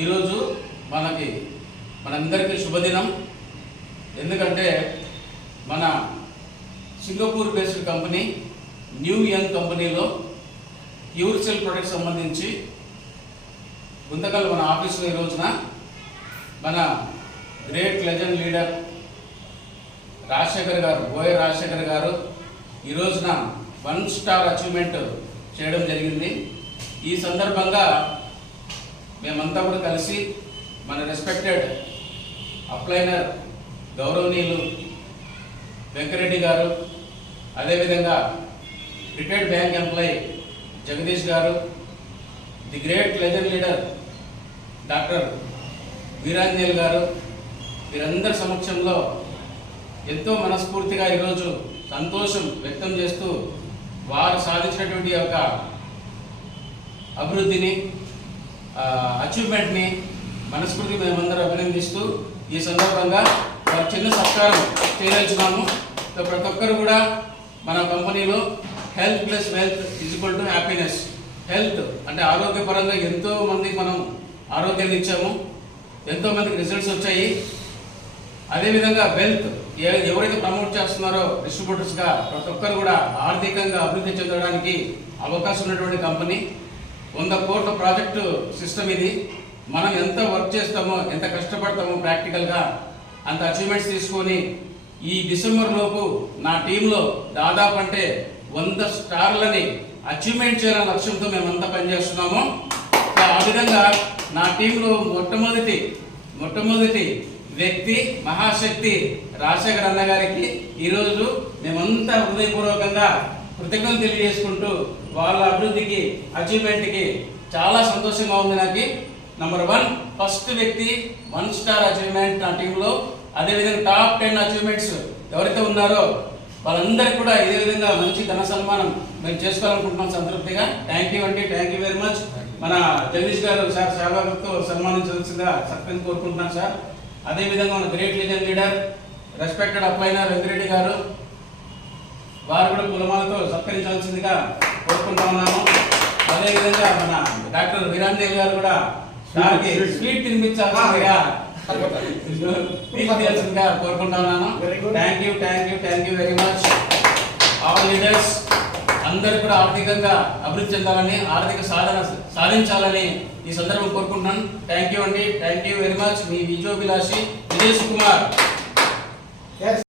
ఈరోజు మనందరికీ శుభదినం. ఎందుకంటే మన Singapore based company new young కంపెనీలో ప్యూర్ సెల్ ప్రొడక్ట్ సంబంధించి గుంతకల్ మన ఆఫీసులో ఈ రోజున మన గ్రేట్ లెజెండ్ లీడర్ రాజశేఖర్ గారు, బోయ రాజశేఖర్ గారు ఈ రోజున 1 స్టార్ అచీవ్మెంట్ చేయడం జరిగింది. ఈ సందర్భంగా మేమంతా కూడా కలిసి మన రెస్పెక్టెడ్ అప్లైనర్ గౌరవనీయులు వెంకరెడ్డి గారు, అదేవిధంగా రిటైర్డ్ బ్యాంక్ ఎంప్లాయీ జగదీష్ గారు, the great legend leader doctor Veeranjaneyulu గారు, వీరందరి సమక్షంలో ఎంతో మనస్ఫూర్తిగా ఈరోజు సంతోషం వ్యక్తం చేస్తూ వారు సాధించినటువంటి యొక్క అభివృద్ధిని, అచీవ్మెంట్ని మనస్ఫూర్తి మేమందరం అభినందిస్తూ ఈ సందర్భంగా వారు చిన్న సత్కారం చేయదలుచున్నాము. ప్రతి ఒక్కరు కూడా మన కంపెనీలో health plus wealth equal to happiness. Health అంటే ఆరోగ్యపరంగా ఎంతో మందికి మనం ఆరోగ్యాన్ని ఇచ్చాము, ఎంతో మందికి రిజల్ట్స్ వచ్చాయి. అదేవిధంగా వెల్త్ ఎవరైతే ప్రమోట్ చేస్తున్నారో డిస్ట్రిబ్యూటర్స్గా ప్రతి ఒక్కరు కూడా ఆర్థికంగా అభివృద్ధి చెందడానికి అవకాశం ఉన్నటువంటి కంపెనీ. 100 కోట్ల ప్రాజెక్టు సిస్టమ్ ఇది. మనం ఎంత వర్క్ చేస్తామో, ఎంత కష్టపడతామో ప్రాక్టికల్గా అంత అచీవ్మెంట్స్ తీసుకొని ఈ డిసెంబర్ లోపు నా టీంలో దాదాపు అంటే 100 స్టార్లని అచీవ్మెంట్ చేయాలనే లక్ష్యంతో మేమంతా పనిచేస్తున్నాము. ఆ విధంగా నా టీంలో మొట్టమొదటి వ్యక్తి మహాశక్తి రాజశేఖర్ అన్న గారికి ఈరోజు మేమంతా హృదయపూర్వకంగా కృతజ్ఞతలు తెలియజేసుకుంటూ వాళ్ళ అభివృద్ధికి, అచీవ్మెంట్కి చాలా సంతోషంగా ఉంది. నాకు నంబర్ 1 ఫస్ట్ వ్యక్తి 1 స్టార్ అచీవ్మెంట్ నా టీంలో. అదేవిధంగా టాప్ 10 అచీవ్మెంట్స్ ఎవరైతే ఉన్నారో వాళ్ళందరికీ కూడా ఇదే విధంగా మంచి ఘన సన్మానం మేము చేసుకోవాలనుకుంటున్నాం సంతృప్తిగా. థ్యాంక్ యూ అండి, థ్యాంక్ యూ వెరీ మచ్. మన జగదీష్ గారు సార్ సేవతో సన్మానించాల్సిందిగా సత్యం కోరుకుంటున్నాను సార్. అదేవిధంగా మన గ్రేట్ లెజెండ్ లీడర్ రెస్పెక్టెడ్ అప్లైనర్ వెంకరెడ్డి గారు, వారు కూడా కులమాలతో సత్కరించాల్సిందిగా కోరుకుంటా ఉన్నాము. అదేవిధంగా మన డాక్టర్ వీరాంజనేయులు గారు కూడా సార్కి స్వీట్ తినిపించాల్సిందిగా కోరుకుంటా ఉన్నాను. Thank you very much. All leaders అందరూ కూడా ఆర్థికంగా అభివృద్ధి చెందాలని, ఆర్థిక సాధించాలని ఈ సందర్భం కోరుకుంటున్నాను. థ్యాంక్ యూ అండి, థ్యాంక్ యూ వెరీ మచ్. మీ విజయోభిలాషి విజయ్ సుకుమార్.